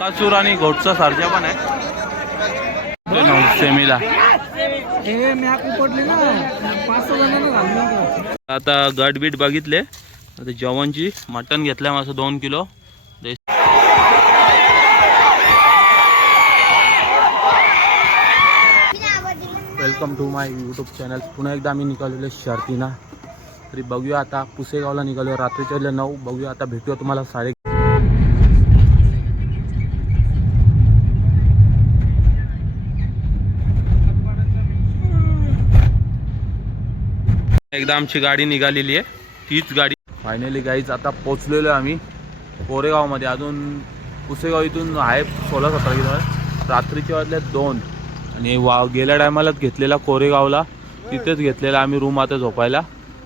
कासूर आणि घोटचा सारख्या पण आहे सेमीला. आता गट बीट बघितले. आता जेवणची मटण घेतलं माझं दोन kilo. Welcome to my YouTube channel पुन्हा एकदा आम्ही निघालेलो शर्तीना. तरी बघूया आता पुसेगावला निघालो रात्रीच्या नऊ. बघूया आता भेटूया तुम्हाला साडे एकदा आमची गाडी निघालेली आहे. तीच गाडी फायनली गाईज आता पोचलेलो आहे आम्ही. कोरेगावमध्ये. अजून पुसेगाव इथून आहे सोळा सतरा किलोमीटर. रात्रीच्या वाजल्या दोन. आणि वा गेल्या टायमालाच घेतलेला कोरेगावला. तिथेच घेतलेला आम्ही रूम आता झोपायला.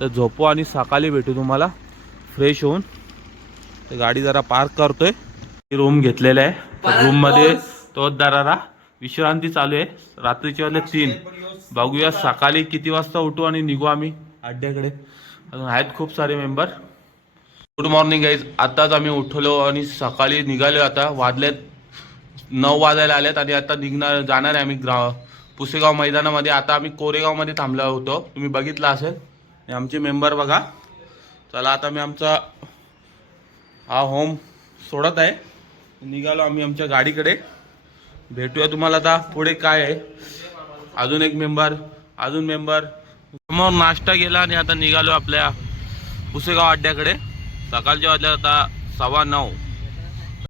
तर झोपू आणि सकाळी भेटू तुम्हाला. फ्रेश होऊन. तर गाडी जरा पार्क करतोय. रूम घेतलेला आहे. रूममध्ये तोच दरारा. विश्रांती चालू आहे. रात्रीच्या वाजल्या तीन. बघूया सकाळी किती वाजता उठू आणि निघू आम्ही. आड्याकडे. अजून आहेत खूप सारे मेंबर गुड मॉर्निंग गाईज आताच आम्ही उठलो आणि सकाळी निघालो आता. वाजलेत नऊ वाजायला आलेत आणि आता निघणार जाणार आहे आम्ही ग्रा पुसेगाव मैदानामध्ये. आता आम्ही कोरेगावमध्ये थांबलो होतो. तुम्ही बघितलं असेल. आणि आमचे मेंबर बघा. चला आता मी आमचा हा होम सोडत आहे. निघालो आम्ही आमच्या गाडीकडे. भेटूया तुम्हाला आता. पुढे काय आहे? अजून एक मेंबर अजून मेंबर समोर नाश्ता केला आणि आता निघालो आपल्या पुसेगाव अड्ड्याकडे. सकाळच्या वाजल्या आता सव्वा नऊ.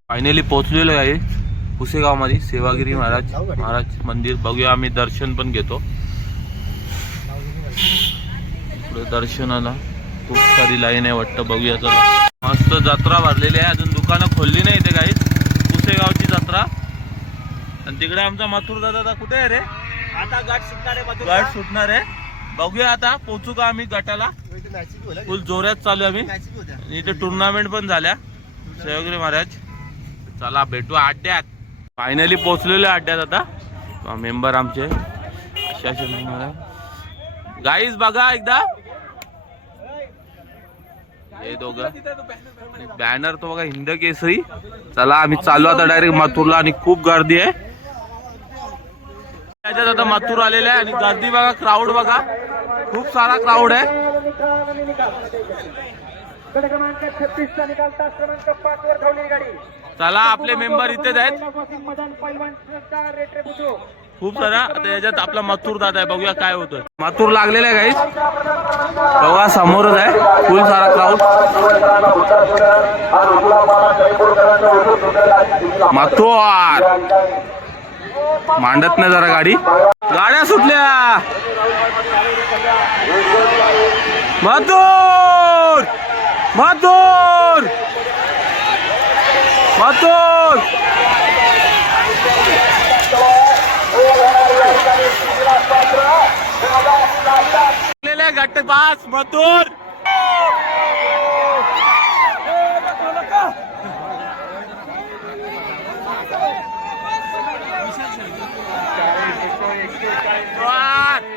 फायनली पोचलेलो आहे पुसेगावमध्ये. सेवागिरी महाराज महाराज मंदिर. बघूया आम्ही दर्शन पण घेतो. दर्शनाला खूप सारी लाईन आहे वाटतं. बघूया चला. मस्त जत्रा भरलेली आहे. अजून दुकानं खोलली नाही इथे काही. पुसेगावची जत्रा. आणि तिकडे आमचा मथुर दादा कुठे आहे रे? आता गाठ सुटणार आहे गट सुटणार आहे. बघूया आता पोचू का आम्ही गटाला? फुल जोरात चालू आम्ही. इथे टुर्नामेंट पण झाल्या. सहयोगी महाराज. चला भेटू अड्ड्यात. फायनली पोचलेलो अड्ड्यात आता. मेंबर आमचे. गाईज बघा एकदा. हे दोघं. बॅनर तो बघा हिंद केसरी. चला आम्ही चालू आता डायरेक्ट मथुरला आणि खूप गर्दी आहे. त्याच्यात आता माथूर आलेला आहे आणि गर्दी बघा क्राऊड बघा. खूप सारा क्राऊड आहे. चला आपले मेंबर इथेच आहेत. खूप सारा आता याच्यात आपला मथुर दादा आहे. बघूया काय होतोय. मथुर लागलेला आहे गाईस बघा समोरच आहे. खूप सारा क्राऊड मथुर. मांडत नाही जरा गाडी. गाड्या सुटल्या. मथुर मथुर लेले गट्ट पास मथुर वर.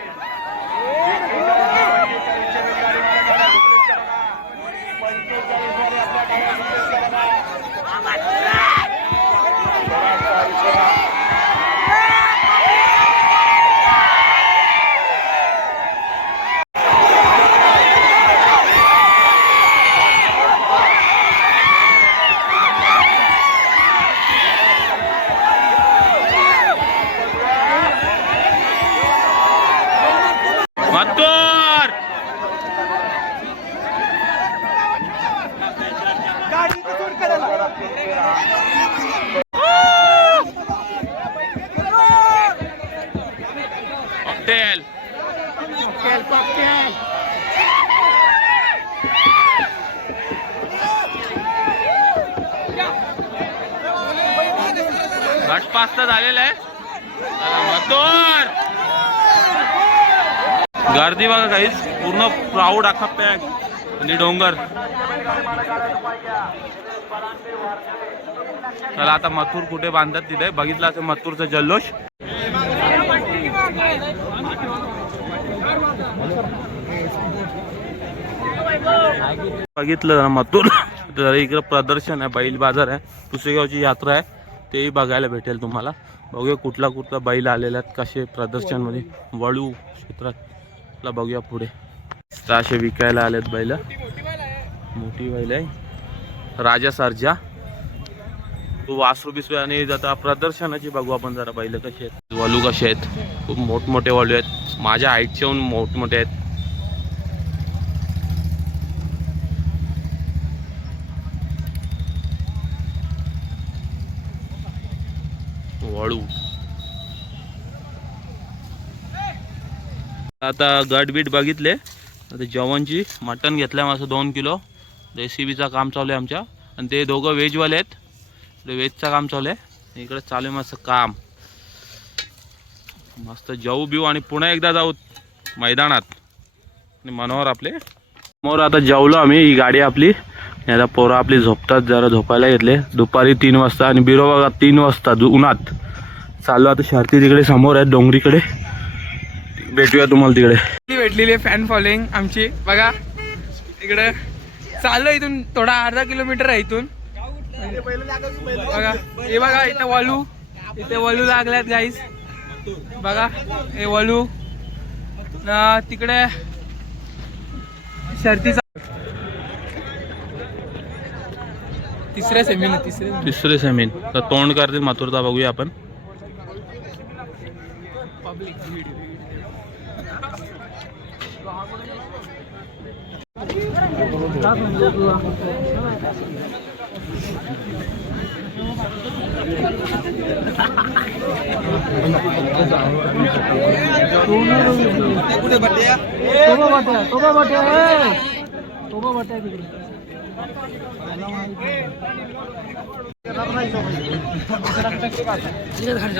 मथुर कॉकटेल घट पास तर झालेला आहे चला, मथुर गर्दी बघा काहीच पूर्ण प्राऊड आखा पॅक आणि डोंगर. चला आता मथुर कुठे बांधतात तिथे? बघितलं असं मथुरचा जल्लोष. बघितलं जरा मथुर. तर इकडं प्रदर्शन आहे बैल बाजार आहे. पुसेगावची यात्रा आहे. तेही बघायला भेटेल तुम्हाला. बघूया कुठला कुठला बैल आलेला आहेत कसे प्रदर्शनमध्ये वळू क्षेत्रात. आपला बघूया पुढे. असे विकायला आलेत बैल. मोठी बैल आहे. राजा सरजा. तो वासरू बिसरू आणि आता प्रदर्शनाची बघू आपण जरा बैल कसे आहेत. वलू कसे आहेत. खूप मोठमोठे वलू आहेत. माझ्या हाईटचे मोठमोठे आहेत वळू आता गट बीट बघितले. आता जेवणची मटण घेतलं माझं दोन किलो. रेसिपीचं काम चालू आहे आमच्या. आणि ते दोघं व्हेजवाले आहेत. इकडे व्हेजचं काम चालू आहे. इकडे चालू आहे मस्त काम. मस्त जाऊ बिऊ आणि पुन्हा एकदा जाऊ मैदानात. आणि मनोहर आपले. समोर आता जेवलो आम्ही ही गाडी आपली. आणि आता पोरं आपली झोपतात जरा झोपायला घेतले. दुपारी तीन वाजता आणि बिरोबागात तीन वाजता उन्हात. चाललो आता शर्ती तिकडे समोर आहेत डोंगरीकडे. भेटूया तुम्हाला तिकडे. भेटलेली आहे फॅन फॉलोईंग आमची. बघा इकडे चाललो इथून थोडा अर्धा किलोमीटर आहे इथून. बघा हे बघा इथे वलू. इथे वलू लागल्यात गाईस बघा हे वलू. न तिकडे शर्तीचा तिसऱ्या सेमीन तिसरे तिसरे सेमीन तर तोंड करतील माथुरता बघूया आपण. कुठे बटे तोबा बटे तोबा बटे तोबा बटे तिकडे नाही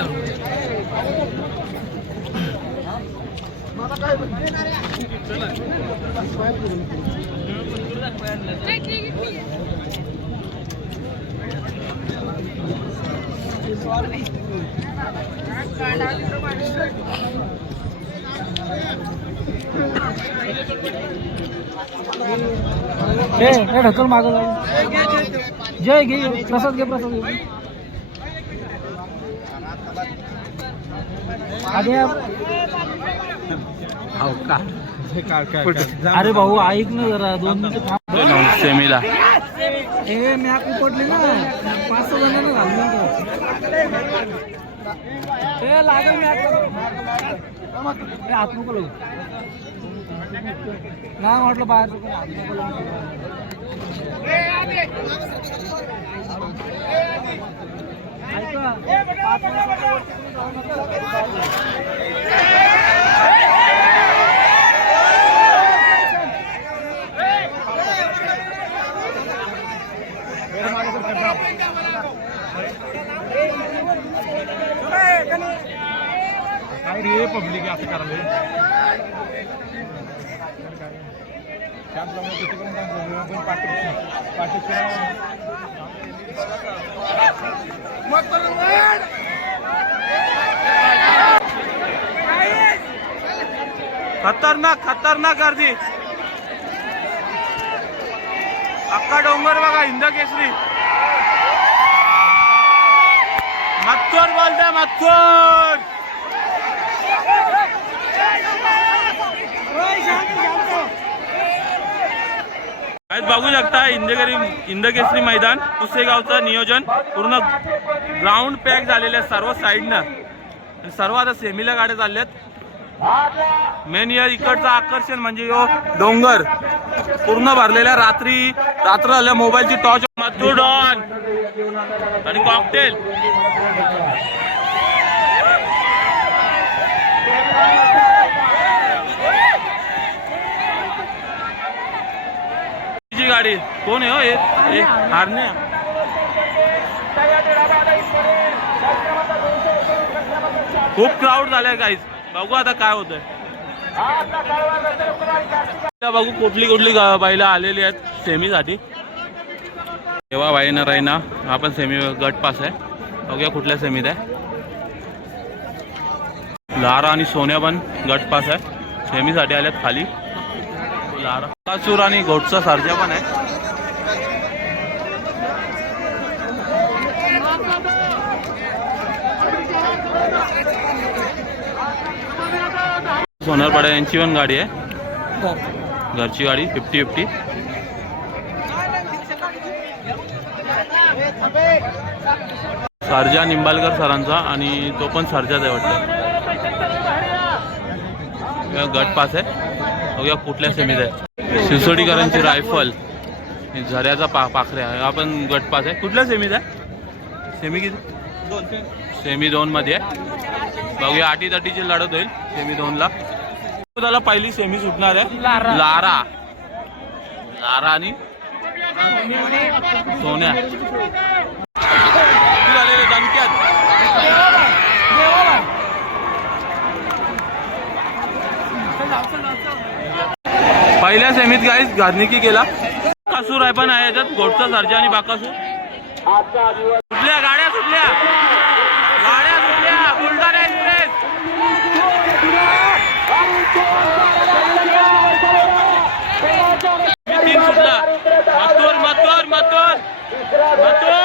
ढकल माग जय घे प्रसाद घे प्रसाद घे. अरे भाऊ ऐक ना जरा दोन मिनिटं थांब. सेमीला. हे मॅप उपटली ना. पाच सहा जणांना घालून हे लागेल मॅप हे हात नको. नाही म्हटलं बाहेर. ऐका, पाच मिनिटाच्या वरती तुम्ही जाऊ नका. काय रे पब्लिक असं करावे खतरनाक खतरनाक गर्दी. अक्का डोंगर बघा हिंद केसरी मथुर बोलते मथुर आज बघू शकता इंदगिरी इंदकेसरी मैदान पुसेगावचं नियोजन पूर्ण ग्राउंड पॅक झालेलं आहे सर्व साईडनं सर्व आता सेमीला गाड्या चालल्यात. मेन या इकडचं आकर्षण म्हणजे यो डोंगर. पूर्ण भरलेल्या रात्री रात्र झाल्या मोबाईलची टॉर्च मथुर डॉन आणि कॉकटेल गाडी. कोण आहे हो हे? हारण्या. खूप क्राऊड झालाय काहीच बघू आता काय होतंय. बघू कुठली कुठली बाईला आलेली आहेत सेमीसाठी. तेव्हा बाईना राहीना हा पण सेमी गट पास आहे. बघूया कुठल्या सेमीत आहे. लारा आणि सोन्या पण गट पास आहे. सेमीसाठी आल्यात खाली. लाचूर आणि घोटचा सारजा पण आहे. सोनारपाड्या यांची पण गाडी आहे. घरची गाडी फिफ्टी फिफ्टी सारजा निंबालकर सरांचा आणि तो पण सारजाच आहे वाटतं. गट पास आहे. बघूया कुठल्या सेमीत आहे. सिसोडीकरांची रायफल झऱ्याचा पा पाखऱ्या. हा पण गट पास आहे. कुठल्या सेमीत आहे? सेमी किती? सेमी दोन मध्ये आहे. बघूया आठी तटीची लढत होईल. सेमी दोनला. त्याला पहिली सेमी सुटणार आहे. लारा. लारा आणि सोन्या. झालेले दणक्यात. पहिल्या सेमीत गाईस गाजनिकी केला. कासूर आहे पण आहे याच्यात घोटचा सर्जा आणि बाकासूर सुटल्या गाड्या सुटल्या. गाड्या सुटल्या. बुलढाणा एक्सप्रेस. तीन सुटला. मथुर मथोर मथोर. मथुर.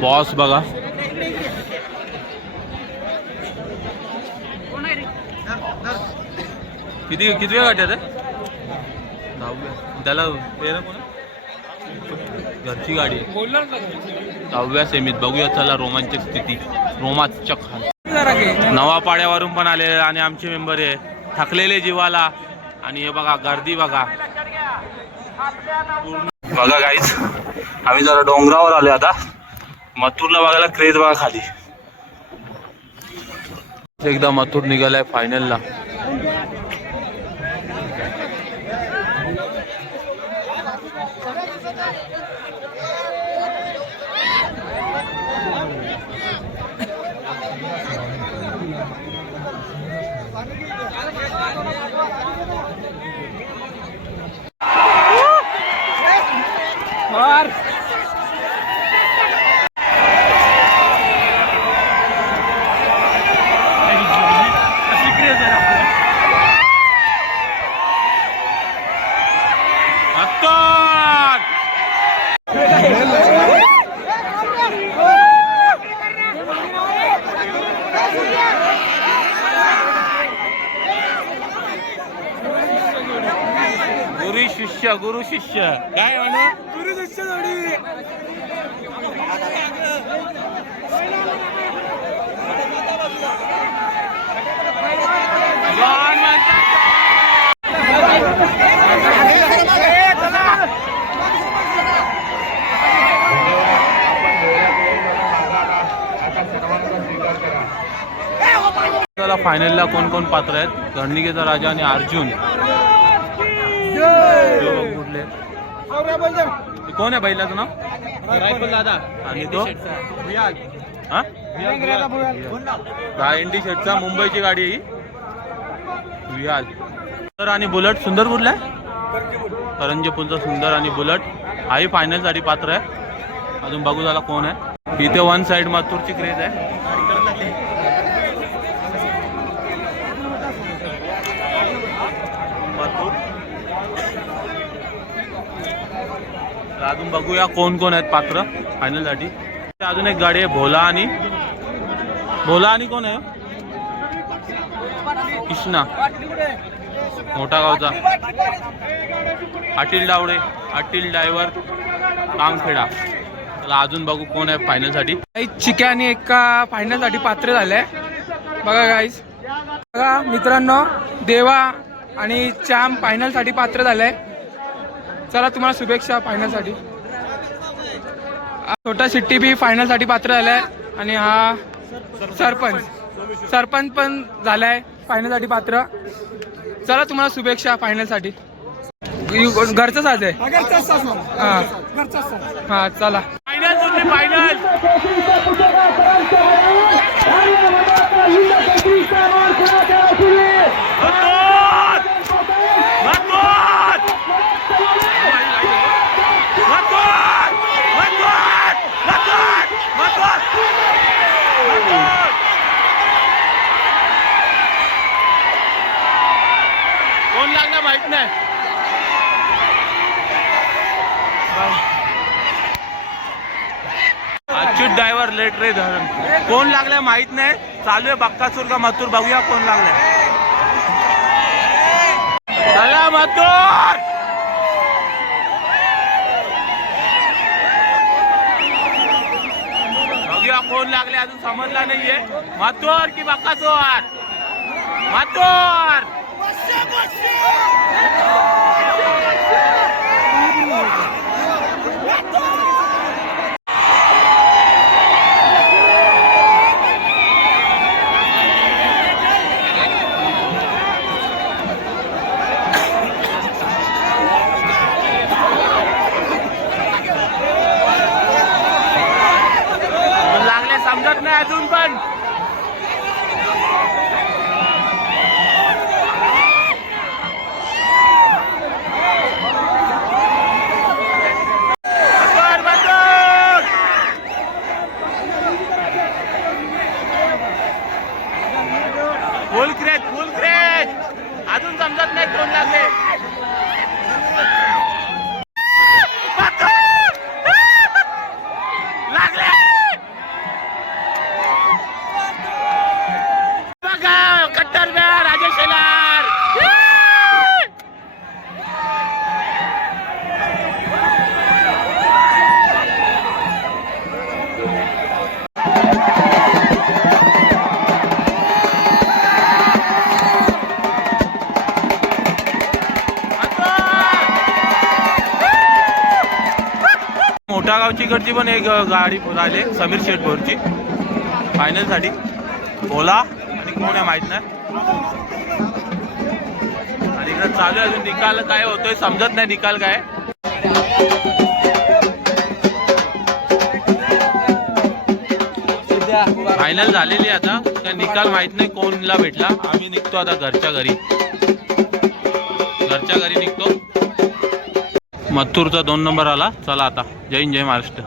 बॉस बघा. किती किती वेळ वाटत दहाव्या त्याला घरची गाडी दहाव्या सेमीत. बघूया चला रोमांचक स्थिती. रोमांचक नवा पाड्यावरून पण आलेले आणि आमचे मेंबर आहे थकलेले जीवाला. आणि हे बघा गर्दी बघा. बघा गाईच आम्ही जरा डोंगरावर आलो आता. मथुरला बघायला क्रेज बघा खाली. एकदा मथुर निघालाय फायनलला मथुर गुरु शिष्य गुरु शिष्य काय म्हणू त्याला फायनलला कोण कोण पात्र आहेत? गणनिकेचा राजा आणि अर्जुन. कुठले. हे कोण आहे बैलाचं नाव? दादा. आणि तो? हा? हा इंडी शेटचा मुंबईची गाडी आहे ही. विहाल सुंदर आणि बुलट. सुंदर कुठला आहे? करंजपूरचा सुंदर आणि बुलट. हाही फायनलसाठी पात्र आहे. अजून बघू झाला कोण आहे. इथे वन साइड मथुरची क्रेज आहे. अजून बघूया कोण कोण आहेत पात्र फायनलसाठी. अजून एक गाडी आहे भोला आणि भोला आणि कोण आहे? कृष्णा. मोठा गावचा. अटील डावडे अटील डायव्हर कामखेडा. चला अजून बघू कोण आहे फायनलसाठी. चिक्या आणि एका फायनलसाठी पात्र झाले बघा गाईस बघा मित्रांनो देवा आणि चॅम फायनलसाठी पात्र झालंय. चला तुम्हाला शुभेच्छा फायनलसाठी छोटा शिट्टी बी फायनलसाठी पात्र झालाय आणि हा सरपंच सरपंच पण झालाय फायनलसाठी पात्र. चला तुम्हाला शुभेच्छा फायनलसाठी घरचं साज आहे. हा हा. चला. फायनल फायनल नाही अच्युत ड्रायव्हर लेट रे धरण. कोण लागलाय माहीत नाही. चालू आहे बक्कासूर का मथुर. बघूया कोण लागलाय. चला मथुर! बघूया कोण लागले अजून समजला नाहीये. मथुर की बक्कासूर मथुर! Yeah. मोठा गावची कडची पण एक गाडी राहिली समीर शेठ भोरची फायनलसाठी ओला आणि कोण आहे माहीत नाही. आणि इकडे चालू आहे अजून निकाल काय होतोय समजत नाही निकाल काय. फायनल झालेली आहे आता. काय निकाल माहीत नाही कोणला भेटला. आम्ही निघतो आता घरच्या घरी. घरच्या घरी निघतो. मथुरचा दोन नंबर आला. चला आता. जय हिंद जय महाराष्ट्र.